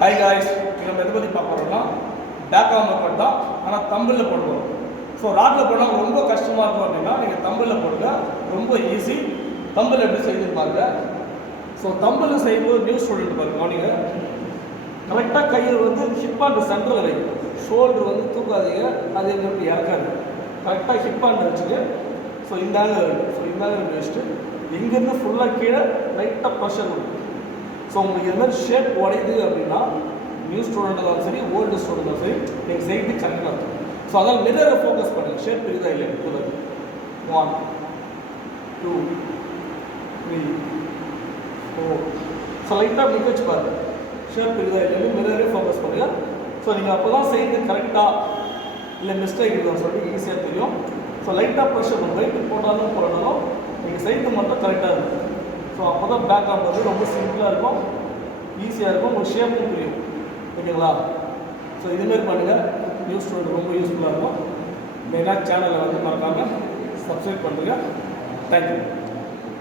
Hi guys, நம்ம எதை பற்றி பார்க்க போகிறோம்னா பேக் ஆர்ம் ஒர்க் தான். ஆனால் தம்பிளில் போடுவோம். ஸோ ராட்டில் போனால் ரொம்ப கஷ்டமாக இருக்கும் அப்படின்னா நீங்கள் தம்பிளில் போடுங்க, ரொம்ப ஈஸி. தம்பிள் எப்படி செய்யுதுன்னு பாருங்க. ஸோ தம்பிள் செய்யும்போது நியூ ஸ்டூடெண்ட் பாருங்க, கவனிங்க. கரெக்டாக கையை வந்து ஹிப் ஆண்ட் சென்டரில் வைக்கும். ஷோல்டர் வந்து தூக்காதீங்க, அதே மாதிரி இறக்காது. கரெக்டாக ஹிப் ஆண்ட் வச்சுட்டு ஸோ இந்த ஆங்கிள் இருக்குது. ஸோ இந்த ஆங்கிள் வச்சுட்டு இங்கேருந்து ஃபுல்லாக கீழே லைட்டாக ப்ரெஷர் கொடுக்கும். ஸோ உங்களுக்கு இது மாதிரி ஷேப் உடையுது அப்படின்னா நியூ ஸ்டூடெண்ட்டாக சரி, ஓல்டு ஸ்டூடெண்ட்டாக சரி, நீங்கள் செய்து கரெக்டாக இருக்கும். ஸோ அதனால் மிரரை ஃபோக்கஸ் பண்ணுங்கள், ஷேப் இருக்குதா இல்லை. 1 2 3 4. ஸோ லைட்டாக நிற்க வச்சு பாருங்கள், ஷேப் இருக்குதா இல்லைன்னு மிரரே ஃபோக்கஸ் பண்ணுங்கள். ஸோ நீங்கள் அப்போ தான் செய்து கரெக்டாக இல்லை மிஸ்டேக் இருக்குதான்னு சொல்லிட்டு ஈஸியாக தெரியும். ஸோ லைட்டாக ப்ரெஷர் பண்ணும், ரைட்டு போட்டாலும் போடணும், நீங்கள் செய்து மட்டும் கரெக்டாக இருக்கும். ஸோ அப்போ தான் பேக் ஆர்ம் வந்து ரொம்ப சிம்பிளாக இருக்கும், ஈஸியாக இருக்கும், உங்களுக்கு ஷேப்பும் புரியும். ஓகேங்களா? ஸோ இதுமாரி பண்ணுங்கள், நியூ ஸ்டூடெண்ட் ரொம்ப யூஸ்ஃபுல்லாக இருக்கும். மெயினாக சேனலை வந்து மறக்காமல் சப்ஸ்கிரைப் பண்ணுங்கள். தேங்க்யூ.